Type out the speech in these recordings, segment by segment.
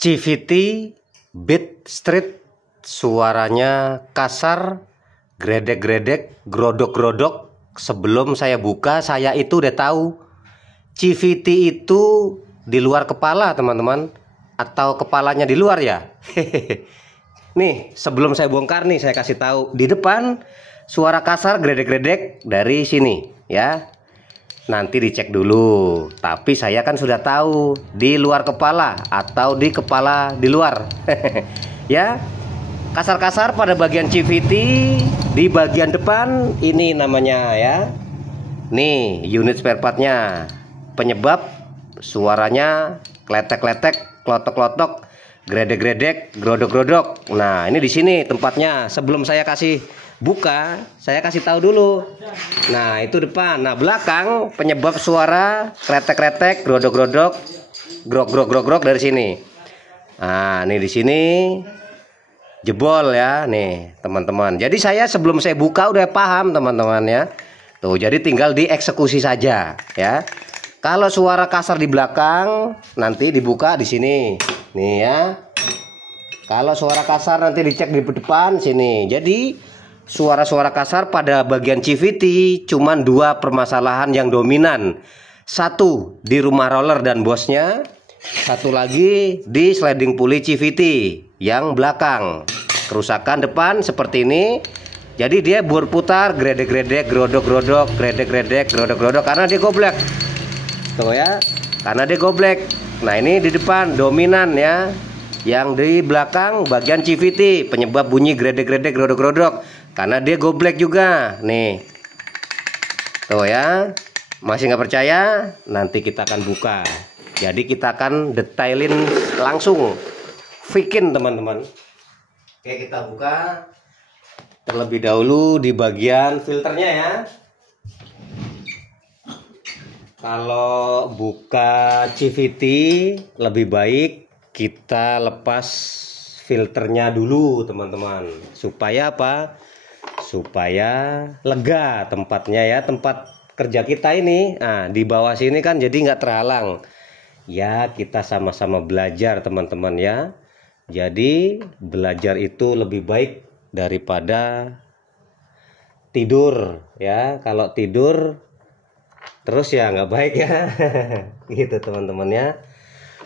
CVT Beat Street, suaranya kasar, gredek-gredek, grodok-grodok. Sebelum saya buka, saya itu udah tahu CVT itu di luar kepala, teman-teman, atau kepalanya di luar ya. Nih, sebelum saya bongkar nih, saya kasih tahu di depan suara kasar, gredek-gredek dari sini ya. Nanti dicek dulu, tapi saya kan sudah tahu di luar kepala atau di kepala di luar. Ya, kasar-kasar pada bagian CVT di bagian depan ini namanya ya. Nih unit spare partnya, penyebab suaranya kletek-kletek, klotok-klotok, gredek-gredek, grodok-grodok. Nah, ini di sini tempatnya. Sebelum saya kasih buka, saya kasih tahu dulu. Nah, itu depan. Nah, belakang penyebab suara kretek-kretek, grodok-grodok, grok-grok-grok dari sini. Nah, ini di sini jebol ya, nih teman-teman. Jadi saya sebelum saya buka udah paham, teman-teman ya. Tuh, jadi tinggal dieksekusi saja ya. Kalau suara kasar di belakang, nanti dibuka di sini. Nih ya. Kalau suara kasar nanti dicek di depan sini. Jadi suara-suara kasar pada bagian CVT cuman dua permasalahan yang dominan. Satu di rumah roller dan bosnya, satu lagi di sliding pulley CVT yang belakang. Kerusakan depan seperti ini. Jadi dia berputar gredek-gredek, grodok-grodok, gredek-gredek, grodok-grodok karena dia goblek. Tuh ya, karena dia goblek. Nah, ini di depan dominan ya. Yang di belakang bagian CVT penyebab bunyi gredek-gredek, grodok-grodok karena dia goblek juga. Nih, tuh ya. Masih nggak percaya? Nanti kita akan buka. Jadi kita akan detailin langsung, bikin teman-teman. Oke, kita buka terlebih dahulu di bagian filternya ya. Kalau buka CVT lebih baik kita lepas filternya dulu, teman-teman. Supaya apa? Supaya lega tempatnya ya, tempat kerja kita ini. Nah, di bawah sini kan jadi nggak terhalang. Ya, kita sama-sama belajar, teman-teman ya. Jadi belajar itu lebih baik daripada tidur ya. Kalau tidur terus ya nggak baik ya. Gitu, teman-teman ya.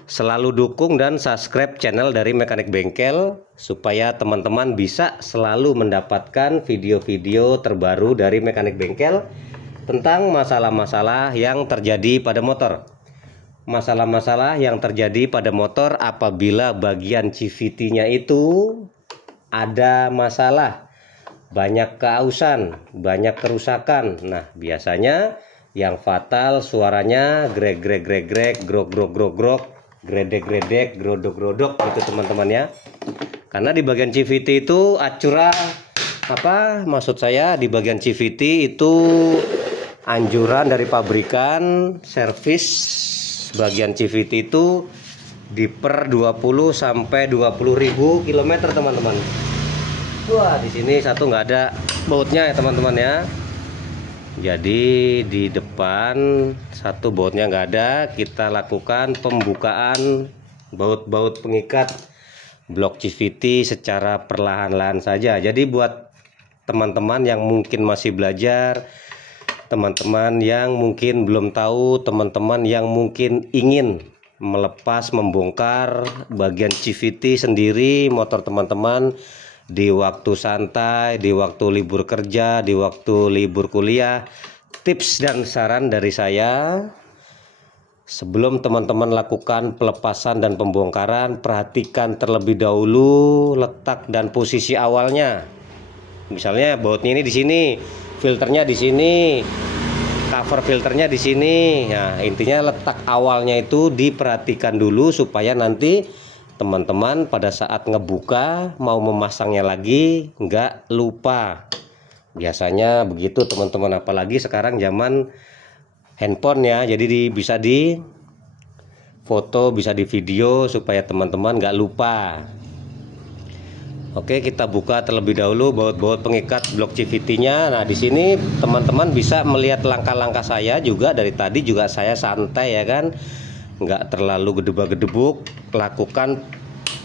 Selalu dukung dan subscribe channel dari Mekanik Bengkel supaya teman-teman bisa selalu mendapatkan video-video terbaru dari Mekanik Bengkel tentang masalah-masalah yang terjadi pada motor. Masalah-masalah yang terjadi pada motor apabila bagian CVT-nya itu ada masalah, banyak keausan, banyak kerusakan. Nah, biasanya yang fatal suaranya grek-grek-grek-grek, grok-grok-grok-grok, gredek-gredek, grodok-grodok gitu, teman-teman ya. Karena di bagian CVT itu maksud saya di bagian CVT itu anjuran dari pabrikan servis bagian CVT itu di per 20 sampai 20.000 km, teman-teman. Wah, di sini satu nggak ada bautnya ya, teman-teman ya. Jadi di depan satu bautnya nggak ada. Kita lakukan pembukaan baut-baut pengikat blok CVT secara perlahan-lahan saja. Jadi buat teman-teman yang mungkin masih belajar, teman-teman yang mungkin belum tahu, teman-teman yang mungkin ingin melepas, membongkar bagian CVT sendiri motor teman-teman di waktu santai, di waktu libur kerja, di waktu libur kuliah. Tips dan saran dari saya, sebelum teman-teman lakukan pelepasan dan pembongkaran, perhatikan terlebih dahulu letak dan posisi awalnya. Misalnya bautnya ini di sini, filternya di sini, cover filternya di sini. Nah, intinya letak awalnya itu diperhatikan dulu supaya nanti teman-teman pada saat ngebuka mau memasangnya lagi nggak lupa. Biasanya begitu, teman-teman, apalagi sekarang zaman handphone ya. Jadi bisa di foto, bisa di video supaya teman-teman nggak lupa. Oke, kita buka terlebih dahulu baut-baut pengikat blok CVT-nya. Nah, di sini teman-teman bisa melihat langkah-langkah saya juga. Dari tadi juga saya santai ya kan, nggak terlalu gedebak-gedebuk. Lakukan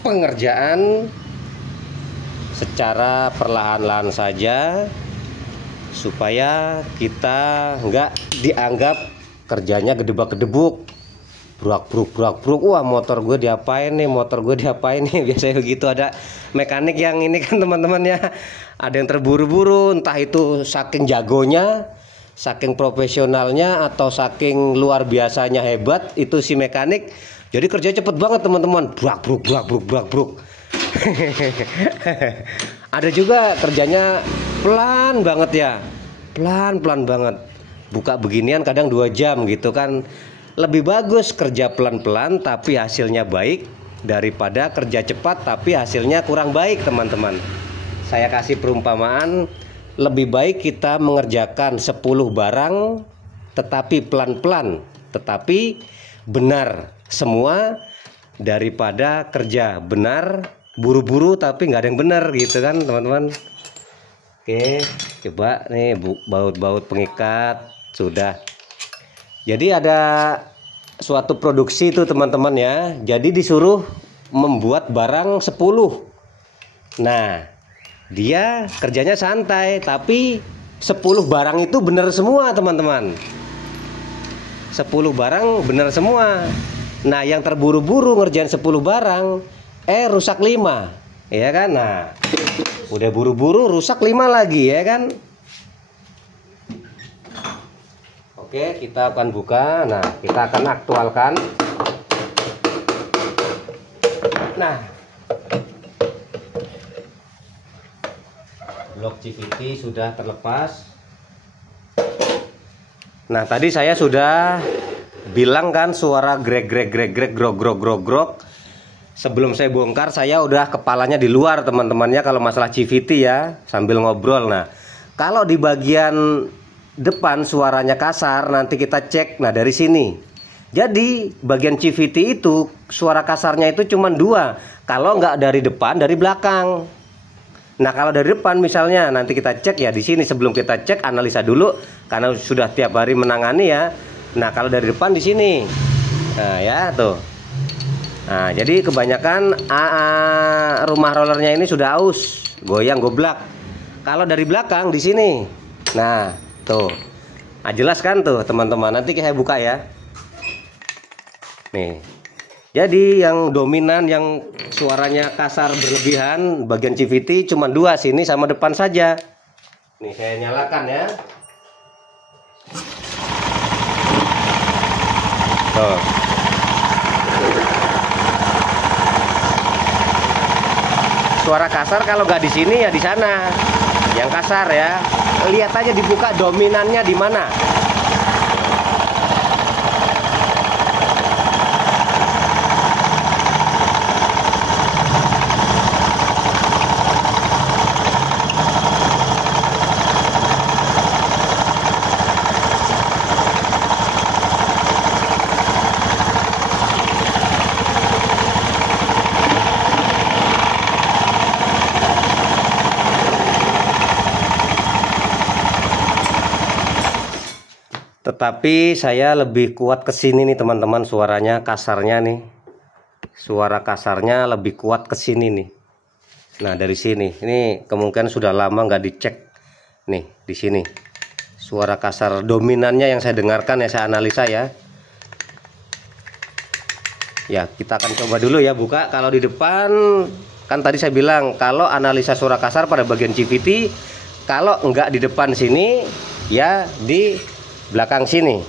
pengerjaan secara perlahan-lahan saja supaya kita nggak dianggap kerjanya gedebak-gedebuk, brak-bruk. Wah, motor gue diapain nih, biasanya begitu. Ada mekanik yang ini kan teman-teman ya, ada yang terburu-buru, entah itu saking jagonya, saking profesionalnya, atau saking luar biasanya hebat itu si mekanik, jadi kerja cepet banget teman-teman, brak-bruk. Ada juga kerjanya pelan banget ya, pelan banget, buka beginian kadang 2 jam gitu kan. Lebih bagus kerja pelan-pelan tapi hasilnya baik daripada kerja cepat tapi hasilnya kurang baik teman-teman. Saya kasih perumpamaan, lebih baik kita mengerjakan 10 barang tetapi pelan-pelan tetapi benar semua, daripada kerja benar buru-buru tapi nggak ada yang benar gitu kan teman-teman. Oke, coba nih baut-baut pengikat sudah. Jadi ada suatu produksi itu teman-teman ya, jadi disuruh membuat barang 10. Nah, dia kerjanya santai tapi 10 barang itu benar semua teman-teman. 10 barang benar semua. Nah, yang terburu-buru ngerjain 10 barang rusak 5, ya kan. Nah, udah buru-buru rusak 5 lagi, ya kan. Oke, kita akan buka. Nah, kita akan aktualkan. Nah, blok CVT sudah terlepas. Nah, tadi saya sudah bilang kan suara grek grok. Sebelum saya bongkar, saya udah kepalanya di luar teman-temannya kalau masalah CVT ya, sambil ngobrol. Nah, kalau di bagian depan suaranya kasar, nanti kita cek. Nah, dari sini. Jadi bagian CVT itu suara kasarnya itu cuma 2. Kalau nggak dari depan, dari belakang. Nah, kalau dari depan misalnya nanti kita cek ya di sini. Sebelum kita cek, analisa dulu karena sudah tiap hari menangani ya. Nah, kalau dari depan di sini. Nah, ya tuh. Nah, jadi kebanyakan rumah rollernya ini sudah aus, goyang goblak. Kalau dari belakang di sini. Nah, tuh. Nah, jelas kan tuh teman-teman. Nanti saya buka ya. Nih. Jadi yang dominan, yang suaranya kasar berlebihan, bagian CVT cuma 2, sini sama depan saja. Nih, saya nyalakan ya. Tuh. Suara kasar kalau nggak di sini ya di sana. Yang kasar ya. Lihat aja dibuka dominannya di mana. Tetapi saya lebih kuat ke sini nih teman-teman, suaranya kasarnya nih. Suara kasarnya lebih kuat ke sini nih. Nah, dari sini. Ini kemungkinan sudah lama nggak dicek. Nih, di sini. Suara kasar dominannya yang saya dengarkan ya, saya analisa ya. Ya, kita akan coba dulu ya buka. Kalau di depan kan tadi saya bilang kalau analisa suara kasar pada bagian CVT, kalau enggak di depan sini ya di belakang sini.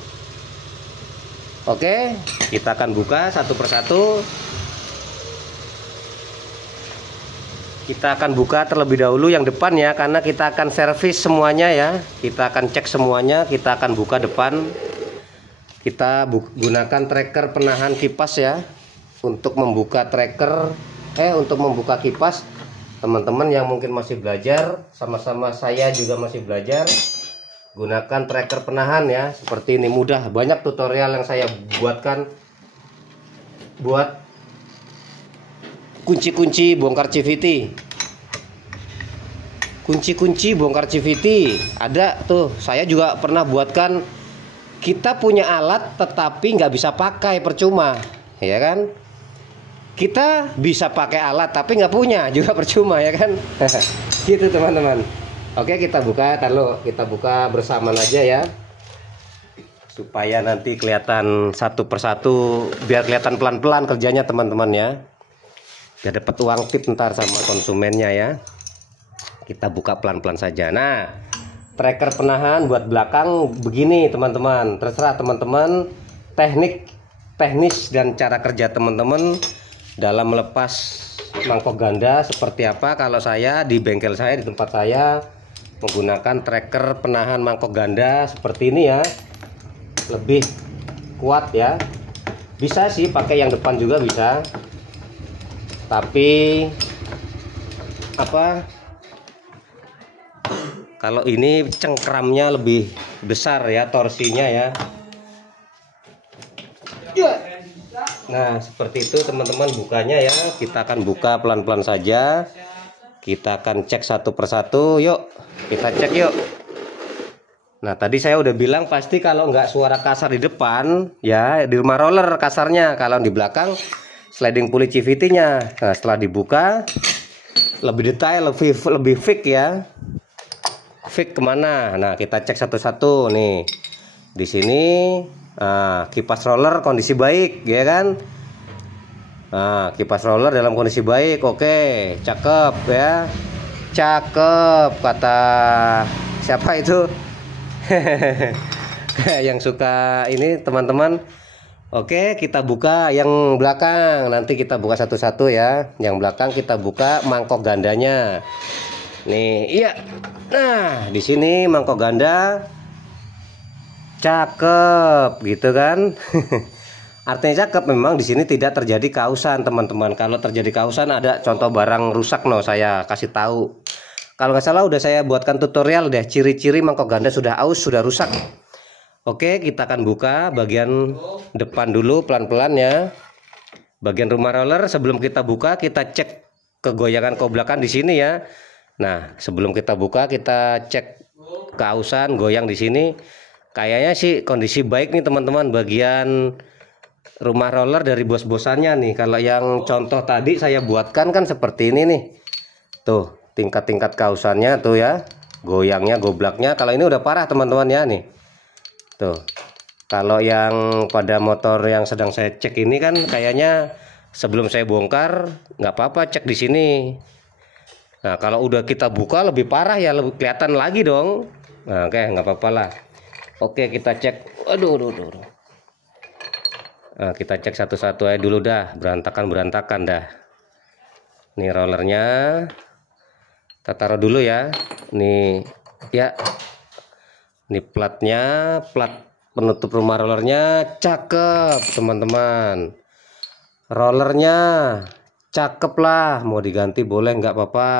Oke, kita akan buka satu persatu. Kita akan buka terlebih dahulu yang depan ya, karena kita akan servis semuanya ya. Kita akan cek semuanya, kita akan buka depan. Kita gunakan tracker penahan kipas ya untuk membuka untuk membuka kipas. Teman-teman yang mungkin masih belajar, sama-sama saya juga masih belajar. Gunakan tracker penahan ya, seperti ini, mudah. Banyak tutorial yang saya buatkan buat kunci-kunci bongkar CVT. Kunci-kunci bongkar CVT ada tuh, saya juga pernah buatkan. Kita punya alat tetapi nggak bisa pakai, percuma ya kan. kita bisa pakai alat tapi nggak punya juga percuma ya kan. Gitu teman-teman. Oke, kita buka, kita buka bersamaan aja ya, supaya nanti kelihatan satu persatu, biar kelihatan pelan-pelan kerjanya teman-teman ya, biar dapat uang tip ntar sama konsumennya ya. Kita buka pelan-pelan saja. Nah, tracker penahan buat belakang begini teman-teman, terserah teman-teman teknis dan cara kerja teman-teman dalam melepas mangkok ganda seperti apa. Kalau saya di bengkel saya, di tempat saya menggunakan tracker penahan mangkok ganda seperti ini ya, lebih kuat ya. Bisa sih pakai yang depan juga bisa, tapi apa, kalau ini cengkramnya lebih besar ya, torsinya ya. Nah seperti itu teman-teman bukanya ya. Kita akan buka pelan-pelan saja, kita akan cek satu persatu. Yuk kita cek yuk. Nah tadi saya udah bilang pasti kalau nggak suara kasar di depan ya, di rumah roller kasarnya, kalau di belakang sliding pulley CVT-nya. Nah setelah dibuka lebih detail, lebih fix ya. Fix kemana? Nah kita cek satu-satu nih. Di sini kipas roller kondisi baik ya kan. Nah kipas roller dalam kondisi baik. Oke, cakep ya, cakep kata siapa itu. Yang suka ini teman-teman. Oke, kita buka yang belakang, nanti kita buka satu-satu ya. Yang belakang kita buka mangkok gandanya nih. Iya, nah di sini mangkok ganda cakep gitu kan. Artinya cakep, memang di sini tidak terjadi kausan teman-teman. Kalau terjadi kausan ada contoh barang rusak, saya kasih tahu. Kalau nggak salah udah saya buatkan tutorial deh, ciri-ciri mangkok ganda sudah aus, sudah rusak. Oke, kita akan buka bagian depan dulu pelan-pelan ya. Bagian rumah roller sebelum kita buka kita cek kegoyangan koblakan di sini ya. Nah, sebelum kita buka kita cek keausan, goyang di sini. Kayaknya sih kondisi baik nih teman-teman, bagian rumah roller dari bos-bosannya nih. Kalau yang contoh tadi saya buatkan kan seperti ini nih. Tuh, tingkat-tingkat kausannya tuh ya. Goyangnya, goblaknya. Kalau ini udah parah teman-teman ya nih. Tuh. Kalau yang pada motor yang sedang saya cek ini kan kayaknya sebelum saya bongkar nggak apa-apa, cek di sini. Nah, kalau udah kita buka lebih parah ya, lebih kelihatan lagi dong. Nah, oke, nggak apa-apa lah. Oke, kita cek. Aduh. Nah, kita cek satu-satu aja dulu dah, berantakan dah. Nih rollernya, kita taruh dulu ya. Nih, ya. Nih platnya, plat penutup rumah rollernya cakep teman-teman. Rollernya cakep lah, mau diganti boleh nggak apa-apa.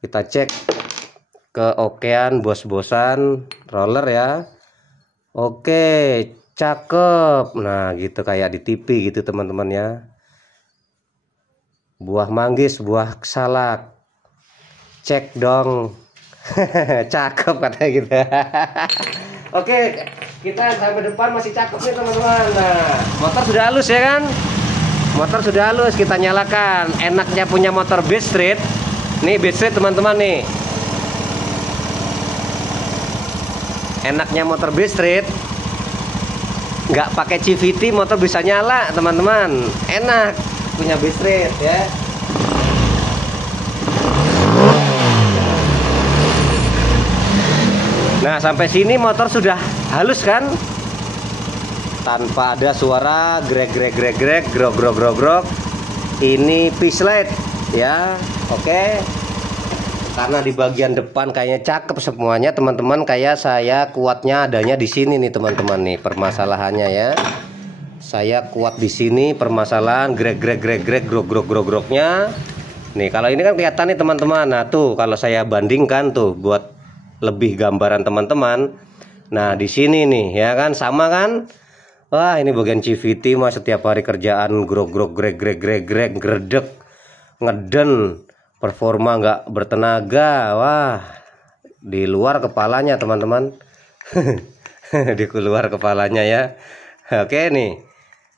Kita cek keokean bos-bosan roller ya. Oke, cakep. Nah gitu, kayak di TV gitu teman-teman ya. Buah manggis, buah salak, cek dong. Cakep katanya gitu. Oke, kita sampai depan masih cakep nih teman-teman. Nah, motor sudah halus ya kan? Motor sudah halus, kita nyalakan. Enaknya punya motor Beat Street. Nih Beat Street teman-teman nih. Enaknya motor Beat Street, nggak pakai CVT motor bisa nyala teman-teman. Enak punya Beat Street ya. Nah sampai sini motor sudah halus kan, tanpa ada suara grek grok. Ini P-slide ya. Oke, karena di bagian depan kayaknya cakep semuanya teman-teman. Kayak saya kuatnya adanya di sini nih teman-teman nih permasalahannya ya. Saya kuat di sini permasalahan grek groknya. Nih kalau ini kan kelihatan nih teman-teman. Nah tuh kalau saya bandingkan tuh buat lebih gambaran teman-teman. Nah di sini nih ya kan sama kan. Wah ini bagian CVT mah setiap hari kerjaan grek gredek ngeden, performa nggak bertenaga. Wah di luar kepalanya teman-teman. Di luar kepalanya ya. Oke nih,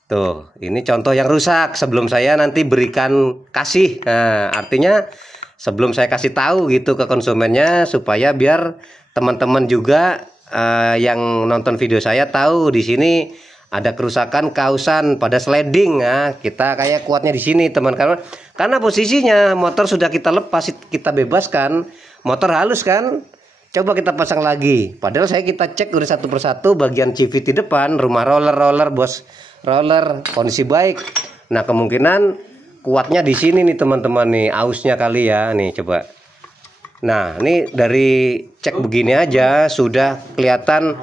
Tuh, ini contoh yang rusak sebelum saya nanti berikan kasih. Nah, artinya sebelum saya kasih tahu gitu ke konsumennya supaya biar teman-teman juga yang nonton video saya tahu di sini ada kerusakan kausan pada sliding. Nah, kita kayak kuatnya di sini teman, karena posisinya motor sudah kita lepas, kita bebaskan, motor halus kan. Coba kita pasang lagi. Padahal kita cek udah satu persatu bagian CVT depan, rumah roller bos roller kondisi baik. Nah, kemungkinan kuatnya di sini nih teman-teman nih, ausnya kali ya. Nih coba. Nah, ini dari cek begini aja sudah kelihatan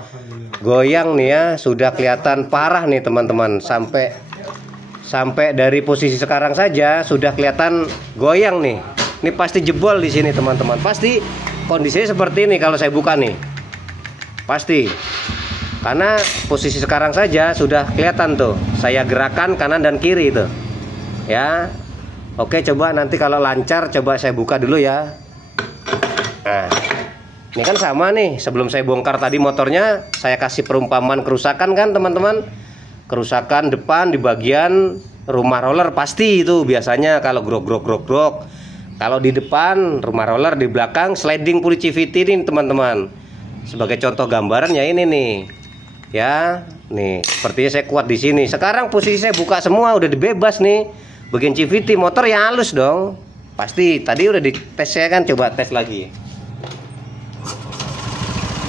goyang nih ya, sudah kelihatan parah nih teman-teman. Sampai dari posisi sekarang saja sudah kelihatan goyang nih. Ini pasti jebol di sini teman-teman. Pasti kondisinya seperti ini kalau saya buka nih. Pasti. Karena posisi sekarang saja sudah kelihatan tuh. Saya gerakan kanan dan kiri itu. Ya. Oke, coba nanti kalau lancar coba saya buka dulu ya. Nah, ini kan sama nih. Sebelum saya bongkar tadi motornya, saya kasih perumpamaan kerusakan kan teman-teman. Kerusakan depan di bagian rumah roller pasti itu biasanya kalau grok. Kalau di depan rumah roller, di belakang sliding puli CVT ini teman-teman. Sebagai contoh gambarannya ini nih. Ya, nih sepertinya saya kuat di sini. Sekarang posisi saya buka semua udah dibebas nih. Bagian CVT motor ya halus dong. Pasti tadi udah dites saya kan, coba tes lagi.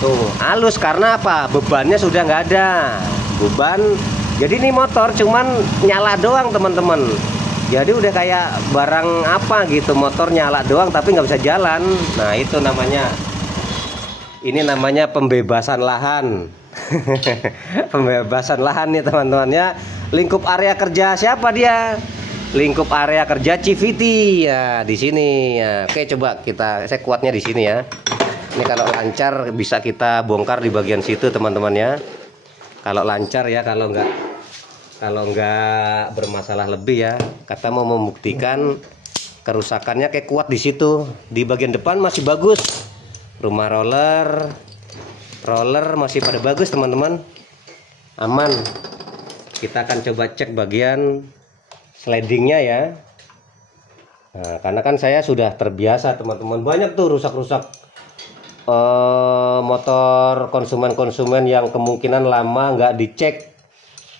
Tuh, halus karena apa? Bebannya sudah nggak ada. Beban. Jadi ini motor cuman nyala doang teman-teman. Jadi udah kayak barang apa gitu, motor nyala doang tapi nggak bisa jalan. Nah, itu namanya. Ini namanya pembebasan lahan. Pembebasan lahan nih teman-teman ya. Lingkup area kerja siapa dia? Lingkup area kerja CVT ya di sini ya. Oke, coba saya kuatnya di sini ya. Ini kalau lancar bisa kita bongkar di bagian situ teman-teman ya. Kalau lancar ya, kalau nggak bermasalah lebih ya. Kata mau membuktikan kerusakannya kayak kuat di situ. Di bagian depan masih bagus. Rumah roller masih pada bagus teman-teman, aman. Kita akan coba cek bagian slidingnya ya. Nah, karena kan saya sudah terbiasa teman-teman, banyak tuh rusak-rusak motor konsumen yang kemungkinan lama nggak dicek,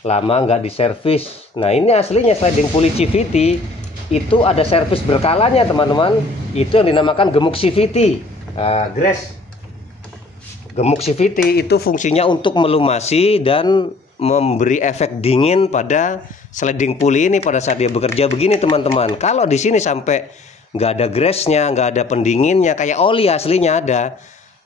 lama nggak diservis. Nah, ini aslinya sliding puli CVT itu ada servis berkalanya teman-teman. Itu yang dinamakan gemuk CVT. Grass gemuk CVT itu fungsinya untuk melumasi dan memberi efek dingin pada sliding pulley ini pada saat dia bekerja begini teman-teman. Kalau di sini sampai nggak ada grassnya, nggak ada pendinginnya, kayak oli aslinya ada.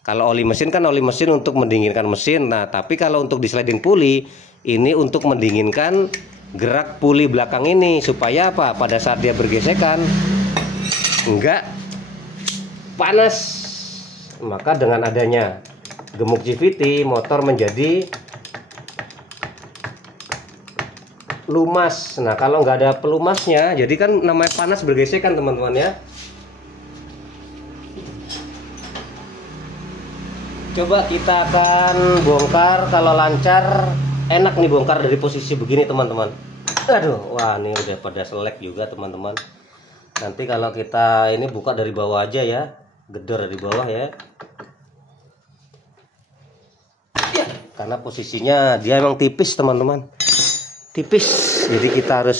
Kalau oli mesin kan oli mesin untuk mendinginkan mesin. Nah, tapi kalau untuk di sliding pulley ini untuk mendinginkan gerak puli belakang ini supaya apa? Pada saat dia bergesekan enggak panas. Maka dengan adanya gemuk CVT motor menjadi lumas. Nah, kalau nggak ada pelumasnya jadi kan namanya panas bergesekan teman-teman ya. Coba kita akan bongkar. Kalau lancar enak nih bongkar dari posisi begini teman-teman. Aduh, wah ini udah pada selek juga teman-teman. Nanti kalau kita ini buka dari bawah aja ya, gedor dari bawah ya. Karena posisinya dia emang tipis teman-teman, tipis. Jadi kita harus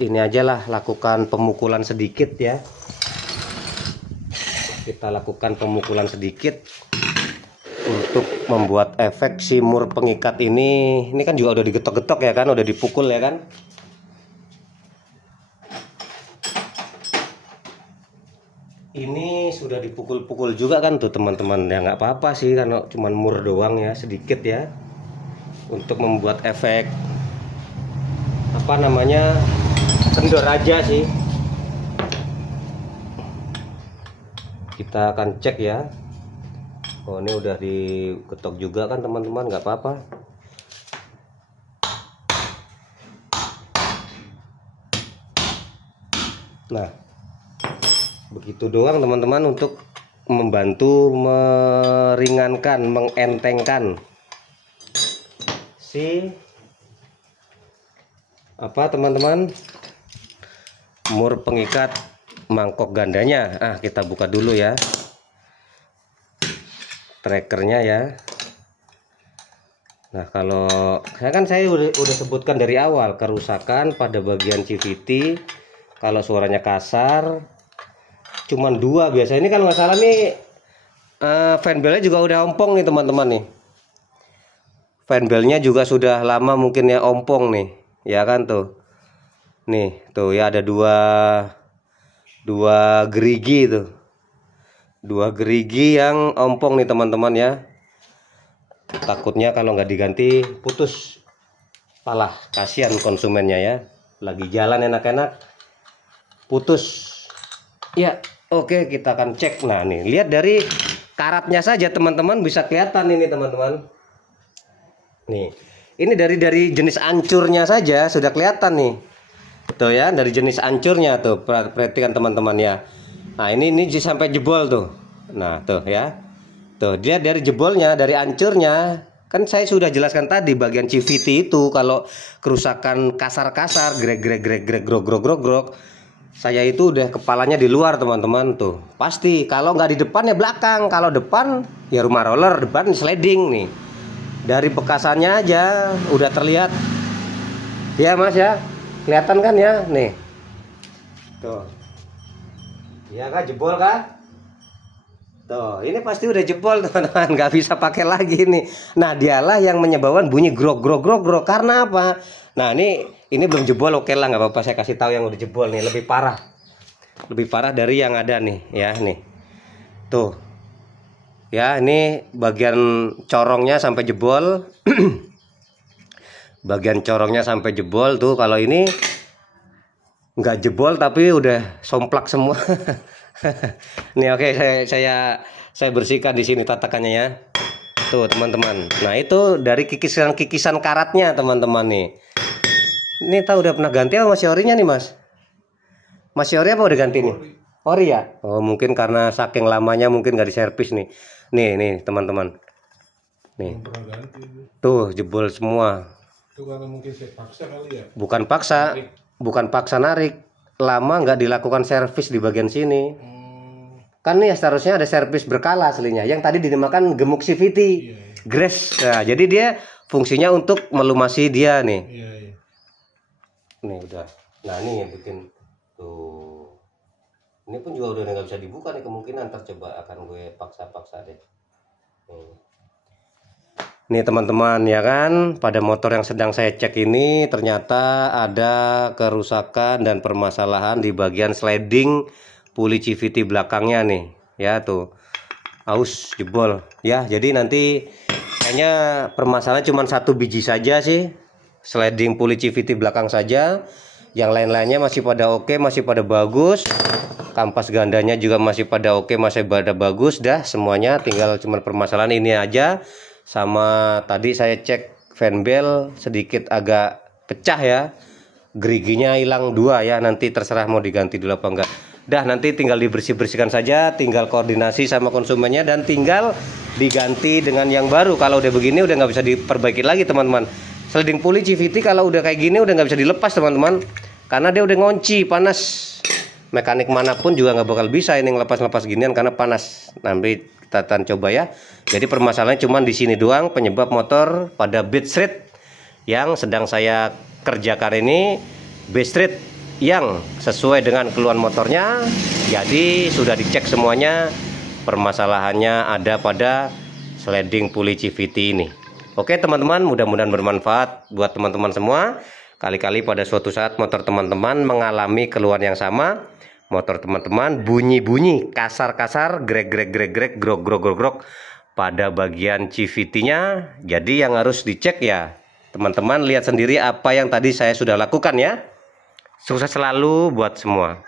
ini aja lah, lakukan pemukulan sedikit ya. Kita lakukan pemukulan sedikit untuk membuat efek si mur pengikat ini. Ini kan juga udah digetok-getok ya kan, udah dipukul ya kan. Ini sudah dipukul-pukul juga kan tuh teman-teman ya, nggak apa-apa sih karena cuman mur doang ya, sedikit ya, untuk membuat efek apa namanya, kendor aja sih. Kita akan cek ya. Oh, ini udah diketok juga kan teman-teman, nggak apa-apa. Nah, begitu doang teman-teman untuk membantu meringankan, mengentengkan si apa teman-teman, mur pengikat mangkok gandanya. Kita buka dulu ya trackernya ya. Nah, kalau saya udah sebutkan dari awal, kerusakan pada bagian CVT kalau suaranya kasar cuman 2 biasa. Ini kalau nggak salah nih fanbellnya juga udah ompong nih teman-teman nih. Fanbellnya juga sudah lama mungkin ya ompong nih, ya kan tuh. Nih, tuh ya ada dua gerigi tuh. 2 gerigi yang ompong nih teman-teman ya. Takutnya kalau nggak diganti putus palah, kasihan konsumennya ya, lagi jalan enak-enak putus ya. Oke, kita akan cek. Nah nih, lihat dari karatnya saja teman-teman bisa kelihatan ini teman-teman. Nih, ini dari jenis ancurnya saja sudah kelihatan nih tuh ya, dari jenis ancurnya tuh, perhatikan teman-teman ya. Nah ini sampai jebol tuh. Nah tuh ya, tuh dia dari jebolnya, dari ancurnya. Kan saya sudah jelaskan tadi bagian CVT itu kalau kerusakan kasar-kasar, grek grok, saya itu udah kepalanya di luar teman-teman tuh. Pasti kalau nggak di depan ya belakang. Kalau depan ya rumah roller, depan sliding nih. Dari bekasannya aja udah terlihat. Ya Mas ya, kelihatan kan ya nih. Tuh. Ya kan jebol kan? Tuh, ini pasti udah jebol teman-teman, nggak bisa pakai lagi nih. Nah, dialah yang menyebabkan bunyi grok. Karena apa? Nah, ini belum jebol, oke lah, nggak apa-apa. Saya kasih tahu yang udah jebol nih, lebih parah dari yang ada nih, ya nih. Tuh, ya ini bagian corongnya sampai jebol. Bagian corongnya sampai jebol tuh. Kalau ini nggak jebol tapi udah somplak semua. Nih oke, saya bersihkan di sini tatakannya ya. Tuh teman-teman. Nah itu dari kikisan karatnya teman-teman nih. Ini tahu udah pernah ganti apa masih orinya nih Mas? Masih ori apa udah ganti nih? Ori ya? Oh mungkin karena saking lamanya mungkin nggak diservis nih. Nih teman-teman. Nih. Tuh jebol semua. Itu karena mungkin saya paksa kali ya? Bukan paksa narik. Lama nggak dilakukan servis di bagian sini. Kan nih seharusnya ada servis berkala aslinya. Yang tadi dinamakan gemuk CVT, grease. Nah, jadi dia fungsinya untuk melumasi dia nih. Nih udah. Nah ini yang bikin tuh. Ini pun juga udah nggak bisa dibuka nih kemungkinan. Ntar coba akan gue paksa deh. Nih teman-teman ya kan, pada motor yang sedang saya cek ini ternyata ada kerusakan dan permasalahan di bagian sliding puli CVT belakangnya nih ya tuh, aus jebol ya. Jadi nanti kayaknya permasalahan cuma 1 biji saja sih, sliding puli CVT belakang saja. Yang lain-lainnya masih pada oke, masih pada bagus. Kampas gandanya juga masih pada oke, masih pada bagus dah semuanya. Tinggal cuma permasalahan ini aja. Sama tadi saya cek fanbell sedikit agak pecah ya, geriginya hilang 2 ya. Nanti terserah mau diganti dulu apa enggak. Dah nanti tinggal dibersih-bersihkan saja, tinggal koordinasi sama konsumennya dan tinggal diganti dengan yang baru. Kalau udah begini udah nggak bisa diperbaiki lagi teman-teman. Sliding puli CVT kalau udah kayak gini udah nggak bisa dilepas teman-teman, karena dia udah ngunci, panas. Mekanik manapun juga nggak bakal bisa ini ngelepas-lepas ginian karena panas. Nanti kita akan coba ya. Jadi permasalahannya cuma di sini doang, penyebab motor pada bed street yang sedang saya kerjakan ini bed street yang sesuai dengan keluhan motornya. Jadi sudah dicek semuanya, permasalahannya ada pada sliding puli CVT ini. Oke teman-teman, mudah-mudahan bermanfaat buat teman-teman semua. Kali-kali pada suatu saat motor teman-teman mengalami keluhan yang sama, motor teman-teman bunyi-bunyi kasar-kasar, grek grok pada bagian CVT-nya. Jadi yang harus dicek ya teman-teman, lihat sendiri apa yang tadi saya sudah lakukan ya. Sukses selalu buat semua.